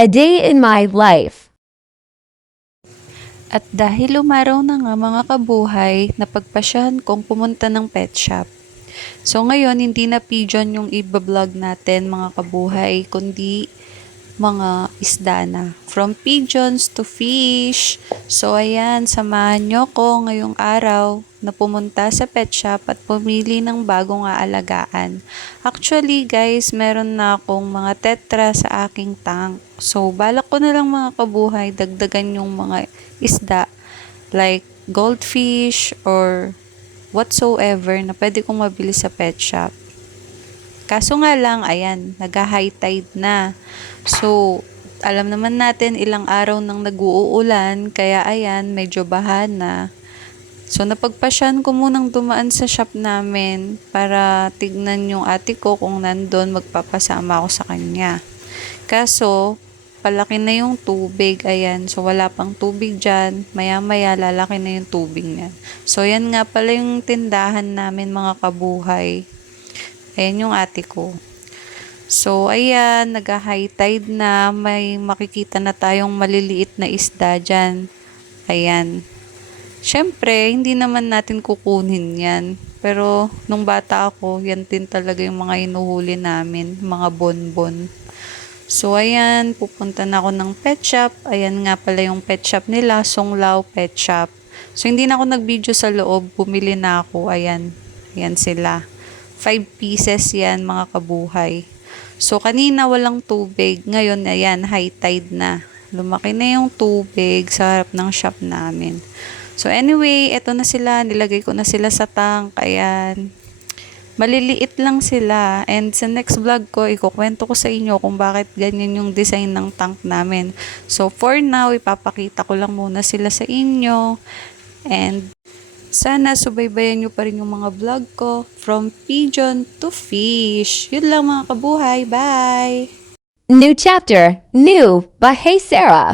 A day in my life. At dahil umaraw na nga mga kabuhay, napagpasyahan kong pumunta ng pet shop. So ngayon, hindi na pigeon yung i-vlog natin mga kabuhay, kundi mga isda na. From pigeons to fish. So ayan, samahan nyo ko ngayong araw na pumunta sa pet shop at pumili ng bagong aalagaan. Actually guys, meron na akong mga tetra sa aking tank. So balak ko na lang mga kabuhay, dagdagan yung mga isda like goldfish or whatsoever na pwede kong mabili sa pet shop. Kaso nga lang, ayan, nag-high tide na. So, alam naman natin ilang araw nang nag-uulan, kaya ayan, medyo baha na. So, napagpasyahan ko munang dumaan sa shop namin para tignan yung ate ko kung nandun, magpapasama ako sa kanya. Kaso, palaki na yung tubig, ayan. So, wala pang tubig dyan. Maya-maya, lalaki na yung tubig niyan. So, yan nga pala yung tindahan namin mga kabuhay. Ayan yung ate ko. So, ayan, nag-high tide na. May makikita na tayong maliliit na isda dyan. Ayan. Siyempre, hindi naman natin kukunin yan. Pero, nung bata ako, yan din talaga yung mga inuhuli namin. Mga bonbon. So, ayan, pupunta na ako ng pet shop. Ayan nga pala yung pet shop nila, Songlao Pet Shop. So, hindi na ako nag-video sa loob. Bumili na ako. Ayan. Ayan sila. 5 pieces yan, mga kabuhay. So, kanina walang tubig. Ngayon, ayan, high tide na. Lumaki na yung tubig sa harap ng shop namin. So, anyway, eto na sila. Nilagay ko na sila sa tank. Ayan. Maliliit lang sila. And sa next vlog ko, ikukwento ko sa inyo kung bakit ganyan yung design ng tank namin. So, for now, ipapakita ko lang muna sila sa inyo. And sana subaybayan nyo pa rin yung mga vlog ko from pigeon to fish. Yun lang mga kabuhay. Bye! New chapter, new by Hey Sarah.